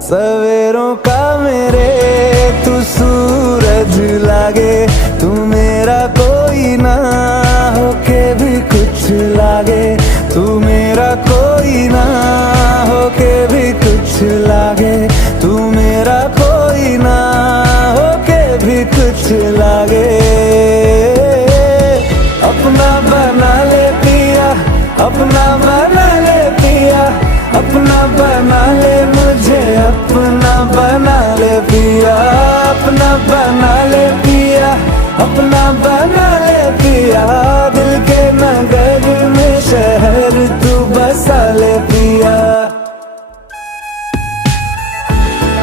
सवेरों का मेरे तू सूरज लागे, तू मेरा कोई ना होके भी कुछ लागे, तू मेरा कोई ना होके भी कुछ लागे, तू मेरा कोई ना होके भी कुछ लागे। अपना बना ले पिया, अपना बना ले पिया, अपना बना ले मुझे, अपना बना ले पिया, अपना बना ले पिया, अपना बना